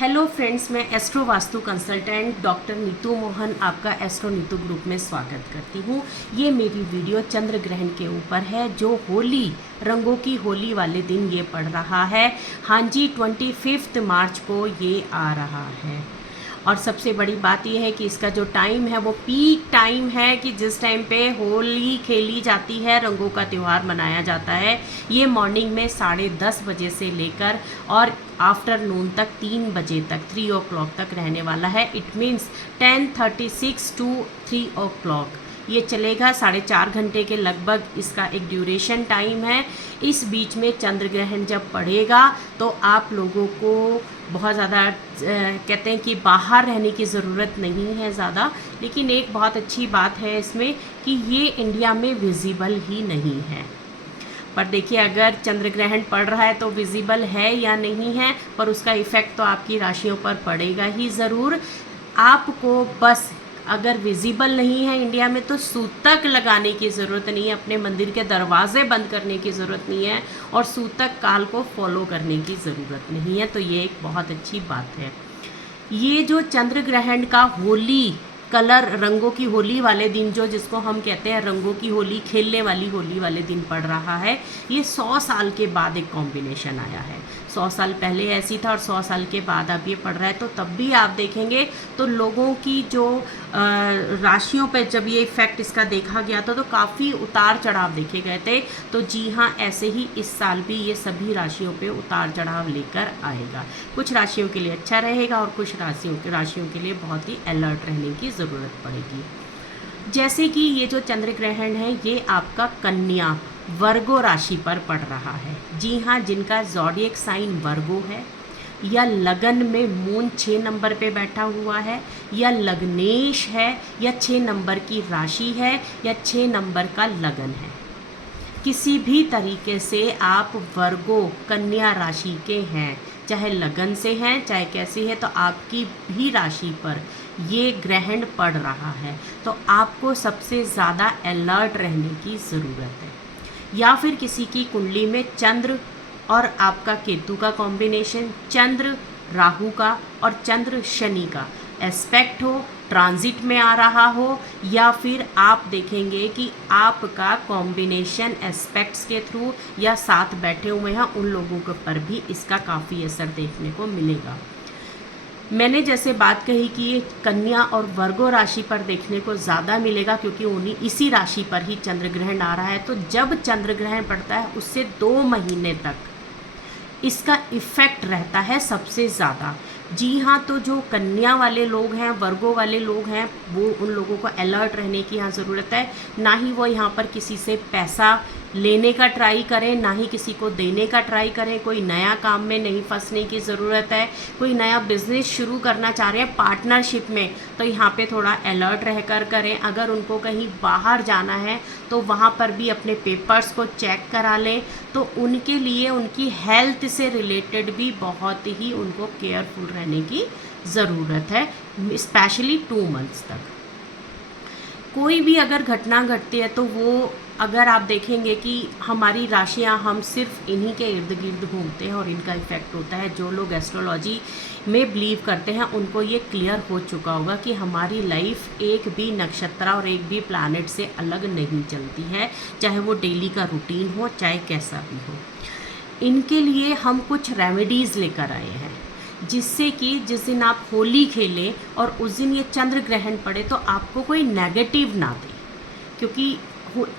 Hello friends, मैं astro vastu consultant doctor Neetu Mohan आपका astro Neetu group में स्वागत करती हूँ। ये मेरी वीडियो चंद्र ग्रहण के ऊपर है जो होली, रंगों की होली वाले दिन ये पड़ रहा है। हाँ जी, 25 मार्च को ये आ रहा है। और सबसे बड़ी बात यह है कि इसका जो टाइम है वो पीक टाइम है कि जिस टाइम पे होली खेली जाती है, रंगों का त्यौहार मनाया जाता है। ये मॉर्निंग में 10:30 बजे से लेकर और आफ्टरनून तक 3 बजे तक 3 o'clock तक रहने वाला है। इट मीन्स 10:36 to 3 o'clock ये चलेगा। 4.5 घंटे के लगभग इसका एक ड्यूरेशन टाइम है। इस बीच में चंद्र ग्रहण जब पड़ेगा तो आप लोगों को बहुत ज़्यादा कहते हैं कि बाहर रहने की ज़रूरत नहीं है ज़्यादा, लेकिन एक बहुत अच्छी बात है इसमें कि ये इंडिया में विजिबल ही नहीं है। पर देखिए, अगर चंद्र ग्रहण पड़ रहा है तो विजिबल है या नहीं है, पर उसका इफ़ेक्ट तो आपकी राशियों पर पड़ेगा ही ज़रूर। आपको बस अगर विजिबल नहीं है इंडिया में तो सूतक लगाने की ज़रूरत नहीं है, अपने मंदिर के दरवाजे बंद करने की ज़रूरत नहीं है और सूतक काल को फॉलो करने की ज़रूरत नहीं है। तो ये एक बहुत अच्छी बात है। ये जो चंद्र ग्रहण का होली कलर, रंगों की होली वाले दिन, जो जिसको हम कहते हैं रंगों की होली, खेलने वाली होली वाले दिन पड़ रहा है, ये 100 साल के बाद एक कॉम्बिनेशन आया है। 100 साल पहले ऐसी था और 100 साल के बाद अब ये पड़ रहा है। तो तब भी आप देखेंगे तो लोगों की जो राशियों पे जब ये इफ़ेक्ट इसका देखा गया था तो काफ़ी उतार चढ़ाव देखे गए थे। तो जी हाँ, ऐसे ही इस साल भी ये सभी राशियों पे उतार चढ़ाव लेकर आएगा। कुछ राशियों के लिए अच्छा रहेगा और कुछ राशियों के लिए बहुत ही अलर्ट रहने की ज़रूरत पड़ेगी। जैसे कि ये जो चंद्र ग्रहण है ये आपका कन्या वर्गो राशि पर पड़ रहा है। जी हाँ, जिनका ज़ोडिएक साइन वर्गो है, या लगन में मून 6 नंबर पे बैठा हुआ है, या लग्नेश है, या 6 नंबर की राशि है, या 6 नंबर का लगन है, किसी भी तरीके से आप वर्गो कन्या राशि के हैं, चाहे लगन से हैं चाहे कैसे है, तो आपकी भी राशि पर ये ग्रहण पड़ रहा है। तो आपको सबसे ज़्यादा अलर्ट रहने की ज़रूरत है। या फिर किसी की कुंडली में चंद्र और आपका केतु का कॉम्बिनेशन, चंद्र राहु का और चंद्र शनि का एस्पेक्ट हो, ट्रांजिट में आ रहा हो, या फिर आप देखेंगे कि आपका कॉम्बिनेशन एस्पेक्ट्स के थ्रू या साथ बैठे हुए हैं, उन लोगों के पर भी इसका काफ़ी असर देखने को मिलेगा। मैंने जैसे बात कही कि ये कन्या और वर्गो राशि पर देखने को ज़्यादा मिलेगा क्योंकि इसी राशि पर ही चंद्र ग्रहण आ रहा है। तो जब चंद्र ग्रहण पड़ता है उससे 2 महीने तक इसका इफ़ेक्ट रहता है सबसे ज़्यादा। जी हाँ, तो जो कन्या वाले लोग हैं, वर्गो वाले लोग हैं, वो उन लोगों को अलर्ट रहने की यहाँ ज़रूरत है। ना ही वो यहाँ पर किसी से पैसा लेने का ट्राई करें, ना ही किसी को देने का ट्राई करें। कोई नया काम में नहीं फंसने की ज़रूरत है। कोई नया बिजनेस शुरू करना चाह रहे हैं पार्टनरशिप में, तो यहाँ पे थोड़ा अलर्ट रहकर करें। अगर उनको कहीं बाहर जाना है तो वहाँ पर भी अपने पेपर्स को चेक करा लें। तो उनके लिए उनकी हेल्थ से रिलेटेड भी बहुत ही उनको केयरफुल रहने की ज़रूरत है, स्पेशली 2 मंथ्स तक। कोई भी अगर घटना घटती है तो वो, अगर आप देखेंगे कि हमारी राशियां, हम सिर्फ इन्हीं के इर्द गिर्द घूमते हैं और इनका इफ़ेक्ट होता है। जो लोग एस्ट्रोलॉजी में बिलीव करते हैं उनको ये क्लियर हो चुका होगा कि हमारी लाइफ एक भी नक्षत्र और एक भी प्लैनेट से अलग नहीं चलती है, चाहे वो डेली का रूटीन हो चाहे कैसा भी हो। इनके लिए हम कुछ रेमेडीज़ लेकर आए हैं, जिससे कि जिस दिन आप होली खेलें और उस दिन ये चंद्र ग्रहण पड़े तो आपको कोई नेगेटिव ना दे, क्योंकि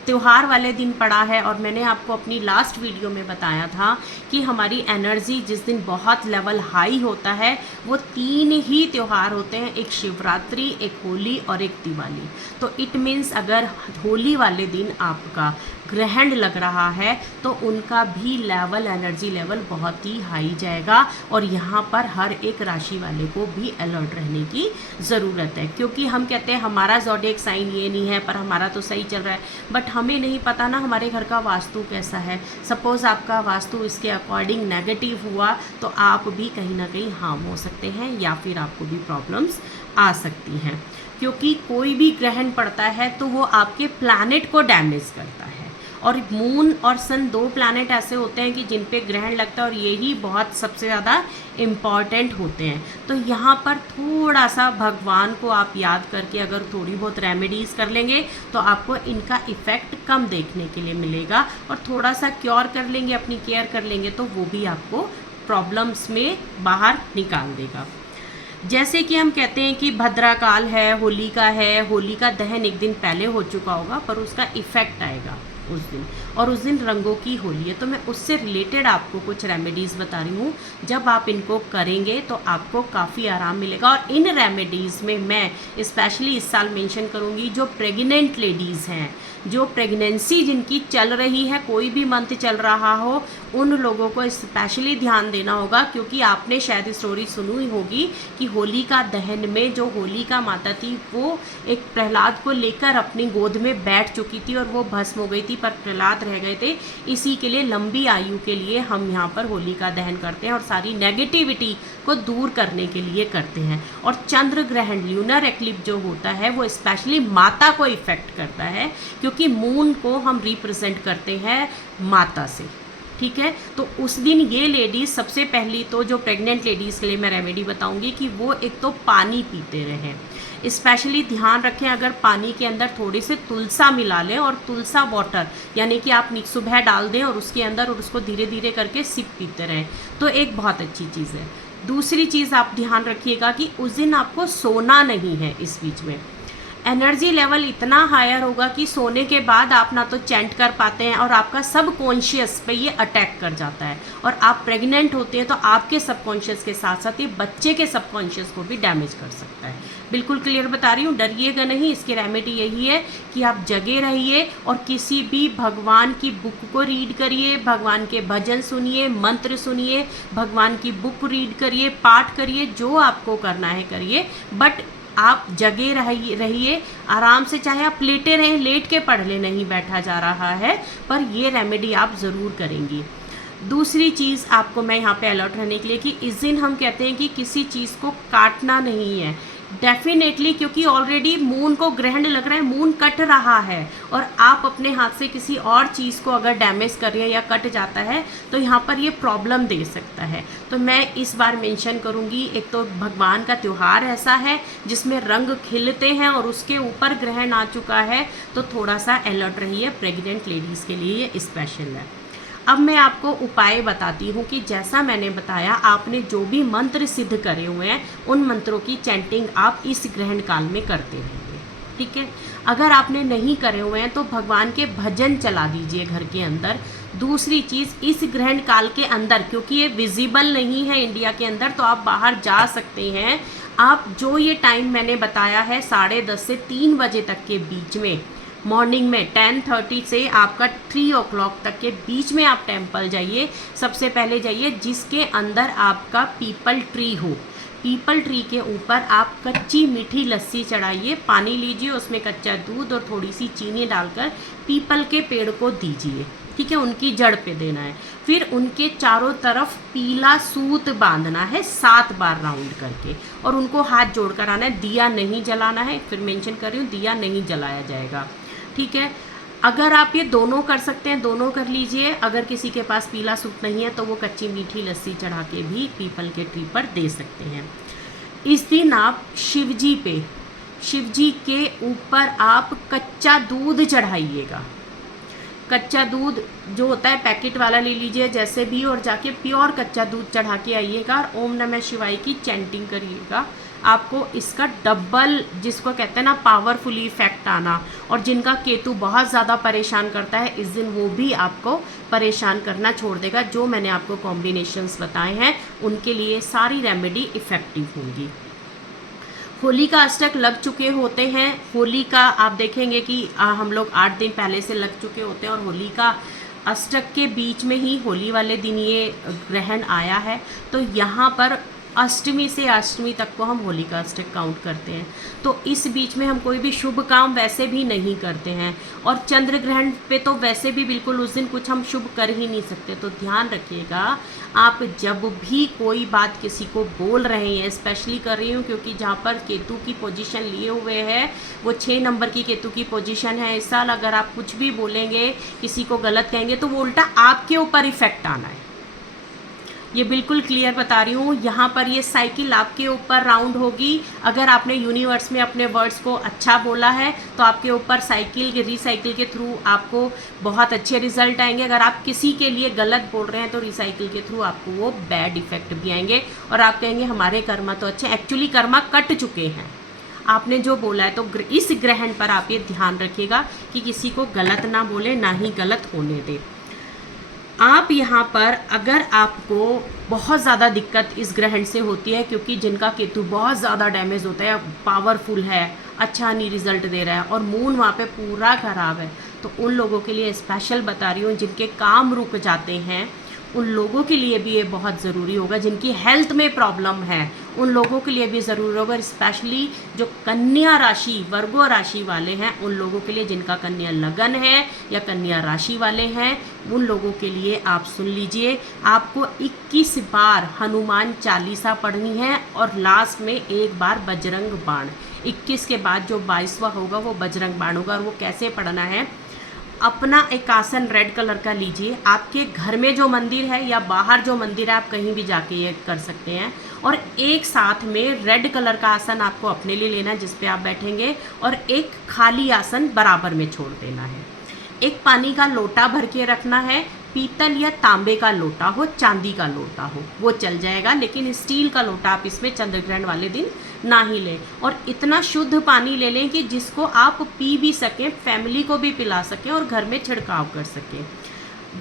त्यौहार वाले दिन पड़ा है। और मैंने आपको अपनी लास्ट वीडियो में बताया था कि हमारी एनर्जी जिस दिन बहुत लेवल हाई होता है वो 3 ही त्यौहार होते हैं, एक शिवरात्रि, एक होली और एक दिवाली। तो इट मीन्स अगर होली वाले दिन आपका ग्रहण लग रहा है तो उनका भी लेवल, एनर्जी लेवल बहुत ही हाई जाएगा। और यहाँ पर हर एक राशि वाले को भी अलर्ट रहने की ज़रूरत है, क्योंकि हम कहते हैं हमारा ज़ोडिएक साइन ये नहीं है पर हमारा तो सही चल रहा है, बट हमें नहीं पता ना हमारे घर का वास्तु कैसा है। सपोज़ आपका वास्तु इसके अकॉर्डिंग नेगेटिव हुआ तो आप भी कहीं ना कहीं हार्म हो सकते हैं या फिर आपको भी प्रॉब्लम्स आ सकती हैं, क्योंकि कोई भी ग्रहण पड़ता है तो वो आपके प्लैनेट को डैमेज करता है। और मून और सन 2 प्लैनेट ऐसे होते हैं कि जिन पे ग्रहण लगता है और यही बहुत सबसे ज़्यादा इम्पॉर्टेंट होते हैं। तो यहाँ पर थोड़ा सा भगवान को आप याद करके अगर थोड़ी बहुत रेमेडीज़ कर लेंगे तो आपको इनका इफ़ेक्ट कम देखने के लिए मिलेगा, और थोड़ा सा क्योर कर लेंगे, अपनी केयर कर लेंगे तो वो भी आपको प्रॉब्लम्स में बाहर निकाल देगा। जैसे कि हम कहते हैं कि भद्रा काल है, होली का है, होली का दहन एक दिन पहले हो चुका होगा पर उसका इफ़ेक्ट आएगा उस दिन, और उस दिन रंगों की होली है। तो मैं उससे रिलेटेड आपको कुछ रेमेडीज़ बता रही हूँ, जब आप इनको करेंगे तो आपको काफ़ी आराम मिलेगा। और इन रेमेडीज़ में मैं स्पेशली इस साल मेंशन करूँगी जो प्रेग्नेंट लेडीज़ हैं, जो प्रेगनेंसी जिनकी चल रही है, कोई भी मंथ चल रहा हो, उन लोगों को स्पेशली ध्यान देना होगा, क्योंकि आपने शायद स्टोरी सुनी होगी कि होलिका दहन में जो होलिका माता थी वो एक प्रहलाद को लेकर अपनी गोद में बैठ चुकी थी और वो भस्म हो गई थी, पर प्रहलाद रह गए थे। इसी के लिए लंबी आयु के लिए हम यहाँ पर होलिका दहन करते हैं और सारी नेगेटिविटी को दूर करने के लिए करते हैं। और चंद्र ग्रहण ल्यूनर एक्लिप्स जो होता है वो स्पेशली माता को इफ़ेक्ट करता है, क्योंकि मून को हम रिप्रेजेंट करते हैं माता से, ठीक है। तो उस दिन ये लेडीज़ सबसे पहली तो जो प्रेग्नेंट लेडीज़ के लिए मैं रेमेडी बताऊंगी कि वो एक तो पानी पीते रहें। स्पेशली ध्यान रखें अगर पानी के अंदर थोड़े से तुलसा मिला लें, और तुलसा वाटर यानी कि आप सुबह डाल दें और उसके अंदर और उसको धीरे धीरे करके सिप पीते रहें, तो एक बहुत अच्छी चीज़ है। दूसरी चीज़ आप ध्यान रखिएगा कि उस दिन आपको सोना नहीं है। इस बीच में एनर्जी लेवल इतना हायर होगा कि सोने के बाद आप ना तो चैंट कर पाते हैं और आपका सबकॉन्शियस पे ये अटैक कर जाता है, और आप प्रेग्नेंट होते हैं तो आपके सबकॉन्शियस के साथ साथ ये बच्चे के सबकॉन्शियस को भी डैमेज कर सकता है। बिल्कुल क्लियर बता रही हूँ, डरिएगा नहीं। इसकी रेमेडी यही है कि आप जगे रहिए और किसी भी भगवान की बुक को रीड करिए, भगवान के भजन सुनिए, मंत्र सुनिए, भगवान की बुक रीड करिए, पाठ करिए, जो आपको करना है करिए, बट आप जगे रहिए आराम से। चाहे आप लेटे रहें, लेट के पढ़ ले, नहीं बैठा जा रहा है, पर ये रेमेडी आप ज़रूर करेंगी। दूसरी चीज़ आपको मैं यहाँ पे अलर्ट रहने के लिए कि इस दिन हम कहते हैं कि किसी चीज़ को काटना नहीं है, डेफिनेटली, क्योंकि ऑलरेडी मून को ग्रहण लग रहा है, मून कट रहा है, और आप अपने हाथ से किसी और चीज़ को अगर डैमेज कर रही है या कट जाता है तो यहाँ पर ये प्रॉब्लम दे सकता है। तो मैं इस बार मेंशन करूँगी, एक तो भगवान का त्यौहार ऐसा है जिसमें रंग खिलते हैं और उसके ऊपर ग्रहण आ चुका है, तो थोड़ा सा अलर्ट रहिए। प्रेग्नेंट लेडीज़ के लिए ये स्पेशल है। अब मैं आपको उपाय बताती हूँ कि जैसा मैंने बताया, आपने जो भी मंत्र सिद्ध करे हुए हैं उन मंत्रों की चैंटिंग आप इस ग्रहण काल में करते रहेंगे, ठीक है। अगर आपने नहीं करे हुए हैं तो भगवान के भजन चला दीजिए घर के अंदर। दूसरी चीज़, इस ग्रहण काल के अंदर, क्योंकि ये विजिबल नहीं है इंडिया के अंदर, तो आप बाहर जा सकते हैं। आप जो ये टाइम मैंने बताया है 10:30 से 3 बजे तक के बीच में, मॉर्निंग में 10:30 से आपका 3 o'clock तक के बीच में आप टेम्पल जाइए। सबसे पहले जाइए जिसके अंदर आपका पीपल ट्री हो। पीपल ट्री के ऊपर आप कच्ची मीठी लस्सी चढ़ाइए, पानी लीजिए, उसमें कच्चा दूध और थोड़ी सी चीनी डालकर पीपल के पेड़ को दीजिए, ठीक है, उनकी जड़ पे देना है। फिर उनके चारों तरफ पीला सूत बांधना है 7 बार राउंड करके, और उनको हाथ जोड़कर आना है। दिया नहीं जलाना है, फिर मेंशन कर रही हूँ, दिया नहीं जलाया जाएगा, ठीक है। अगर आप ये दोनों कर सकते हैं, दोनों कर लीजिए। अगर किसी के पास पीला सूत नहीं है तो वो कच्ची मीठी लस्सी चढ़ा के भी पीपल के ट्री पर दे सकते हैं। इस दिन आप शिवजी के ऊपर आप कच्चा दूध चढ़ाइएगा। कच्चा दूध जो होता है पैकेट वाला ले लीजिए जैसे भी, और जाके प्योर कच्चा दूध चढ़ा के आइएगा और ओम नमः शिवाय की चैंटिंग करिएगा। आपको इसका डबल, जिसको कहते हैं ना पावरफुली इफेक्ट आना, और जिनका केतु बहुत ज़्यादा परेशान करता है इस दिन वो भी आपको परेशान करना छोड़ देगा। जो मैंने आपको कॉम्बिनेशंस बताए हैं उनके लिए सारी रेमेडी इफ़ेक्टिव होंगी। होली का अष्टक लग चुके होते हैं। होली का आप देखेंगे कि हम लोग 8 दिन पहले से लग चुके होते हैं, और होली का अष्टक के बीच में ही होली वाले दिन ये ग्रहण आया है। तो यहाँ पर अष्टमी से अष्टमी तक को हम होलिका अष्टक काउंट करते हैं। तो इस बीच में हम कोई भी शुभ काम वैसे भी नहीं करते हैं, और चंद्र ग्रहण पे तो वैसे भी बिल्कुल उस दिन कुछ हम शुभ कर ही नहीं सकते। तो ध्यान रखिएगा, आप जब भी कोई बात किसी को बोल रहे हैं, स्पेशली कर रही हूँ क्योंकि जहाँ पर केतु की पोजीशन लिए हुए है वो 6 नंबर की केतु की पोजीशन है। इस साल अगर आप कुछ भी बोलेंगे, किसी को गलत कहेंगे, तो वो उल्टा आपके ऊपर इफेक्ट आना है। ये बिल्कुल क्लियर बता रही हूँ। यहाँ पर ये साइकिल आपके ऊपर राउंड होगी। अगर आपने यूनिवर्स में अपने वर्ड्स को अच्छा बोला है तो आपके ऊपर साइकिल के रिसाइकिल के थ्रू आपको बहुत अच्छे रिजल्ट आएंगे। अगर आप किसी के लिए गलत बोल रहे हैं तो रिसाइकिल के थ्रू आपको वो बैड इफेक्ट भी आएंगे, और आप कहेंगे हमारे कर्मा तो अच्छे, एक्चुअली कर्मा कट चुके हैं। आपने जो बोला है, तो इस ग्रहण पर आप ये ध्यान रखिएगा कि किसी को गलत ना बोले, ना ही गलत होने दे। आप यहाँ पर अगर आपको बहुत ज़्यादा दिक्कत इस ग्रहण से होती है, क्योंकि जिनका केतु बहुत ज़्यादा डैमेज होता है, पावरफुल है, अच्छा नहीं रिजल्ट दे रहा है, और मून वहाँ पे पूरा खराब है, तो उन लोगों के लिए स्पेशल बता रही हूँ। जिनके काम रुक जाते हैं उन लोगों के लिए भी ये बहुत ज़रूरी होगा। जिनकी हेल्थ में प्रॉब्लम है उन लोगों के लिए भी ज़रूरी होगा। स्पेशली जो कन्या राशि, वर्गो राशि वाले हैं, उन लोगों के लिए, जिनका कन्या लगन है या कन्या राशि वाले हैं, उन लोगों के लिए आप सुन लीजिए। आपको 21 बार हनुमान चालीसा पढ़नी है, और लास्ट में एक बार बजरंग बाण। 21 के बाद जो 22वां होगा वो बजरंग बाण होगा। और वो कैसे पढ़ना है, अपना एक आसन रेड कलर का लीजिए। आपके घर में जो मंदिर है या बाहर जो मंदिर है, आप कहीं भी जाके ये कर सकते हैं। और एक साथ में रेड कलर का आसन आपको अपने लिए लेना है जिस पे आप बैठेंगे, और एक खाली आसन बराबर में छोड़ देना है। एक पानी का लोटा भर के रखना है। पीतल या तांबे का लोटा हो, चांदी का लोटा हो, वो चल जाएगा, लेकिन स्टील का लोटा आप इसमें चंद्र ग्रहण वाले दिन ना ही लें। और इतना शुद्ध पानी ले लें कि जिसको आप पी भी सकें, फैमिली को भी पिला सकें, और घर में छिड़काव कर सकें।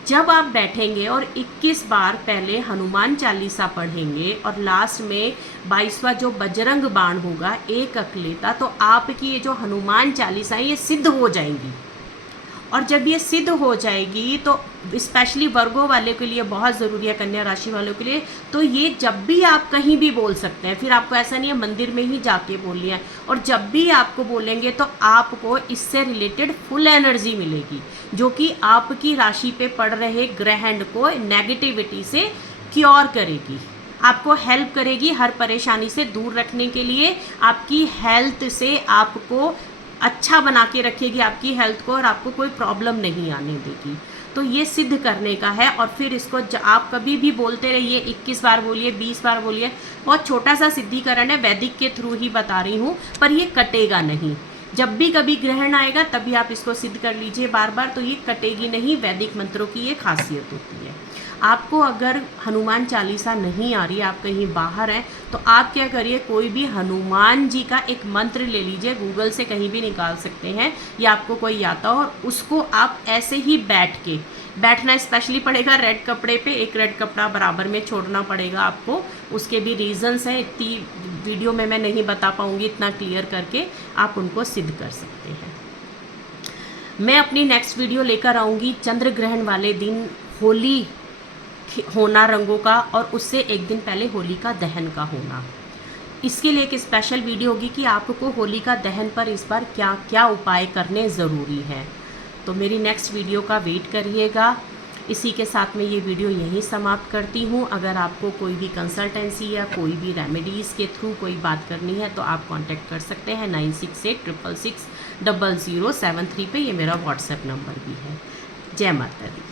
जब आप बैठेंगे और 21 बार पहले हनुमान चालीसा पढ़ेंगे, और लास्ट में 22वां जो बजरंग बाण होगा एक अकलेता, तो आपकी ये जो हनुमान चालीसा है ये सिद्ध हो जाएंगी। और जब ये सिद्ध हो जाएगी तो स्पेशली वर्गों वाले के लिए बहुत ज़रूरी है, कन्या राशि वालों के लिए, तो ये जब भी आप कहीं भी बोल सकते हैं। फिर आपको ऐसा नहीं है मंदिर में ही जाके बोलनी है, और जब भी आपको बोलेंगे तो आपको इससे रिलेटेड फुल एनर्जी मिलेगी, जो कि आपकी राशि पे पड़ रहे ग्रहण को नेगेटिविटी से क्योर करेगी, आपको हेल्प करेगी हर परेशानी से दूर रखने के लिए, आपकी हेल्थ से आपको अच्छा बना के रखेगी, आपकी हेल्थ को, और आपको कोई प्रॉब्लम नहीं आने देगी। तो ये सिद्ध करने का है। और फिर इसको आप कभी भी बोलते रहिए, 21 बार बोलिए, 20 बार बोलिए। बहुत छोटा सा सिद्धिकरण है, वैदिक के थ्रू ही बता रही हूँ, पर ये कटेगा नहीं। जब भी कभी ग्रहण आएगा तभी आप इसको सिद्ध कर लीजिए बार बार, तो ये कटेगी नहीं। वैदिक मंत्रों की ये खासियत होती है। आपको अगर हनुमान चालीसा नहीं आ रही है, आप कहीं बाहर हैं, तो आप क्या करिए, कोई भी हनुमान जी का एक मंत्र ले लीजिए, गूगल से कहीं भी निकाल सकते हैं, या आपको कोई आता हो, और उसको आप ऐसे ही बैठना स्पेशली पड़ेगा रेड कपड़े पे। एक रेड कपड़ा बराबर में छोड़ना पड़ेगा आपको। उसके भी रीजंस हैं, इतनी वीडियो में मैं नहीं बता पाऊँगी इतना क्लियर करके, आप उनको सिद्ध कर सकते हैं। मैं अपनी नेक्स्ट वीडियो लेकर आऊँगी चंद्र ग्रहण वाले दिन होली होना रंगों का, और उससे एक दिन पहले होलिका दहन का होना। इसके लिए एक स्पेशल वीडियो होगी कि आपको होलिका दहन पर इस बार क्या क्या उपाय करने ज़रूरी है। तो मेरी नेक्स्ट वीडियो का वेट करिएगा। इसी के साथ मैं ये वीडियो यहीं समाप्त करती हूँ। अगर आपको कोई भी कंसल्टेंसी या कोई भी रेमेडीज़ के थ्रू कोई बात करनी है तो आप कांटेक्ट कर सकते हैं 9686660073 पे। ये मेरा व्हाट्सएप नंबर भी है। जय माता दी।